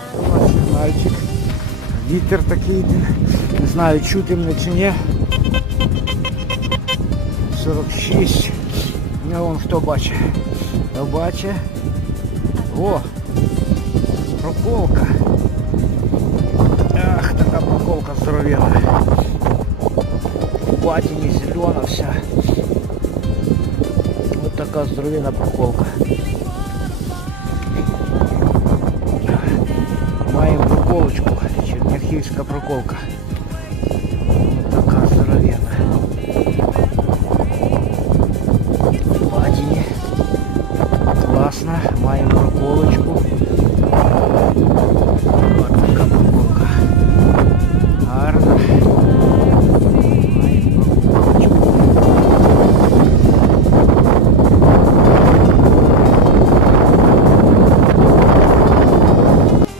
Сигнальчик. Вітер такий, йде. не знаю, чути мене чи ні. 46. Ну вон хто бачить. Хто бачить. О! Проколка. Ах, така проколка здоровенна. В батині зелена вся. Ось така здоровенна проколка. проколочку. Черняхівська проколка. Вот така здоровенна. Платіні. Класно. Маємо проколочку.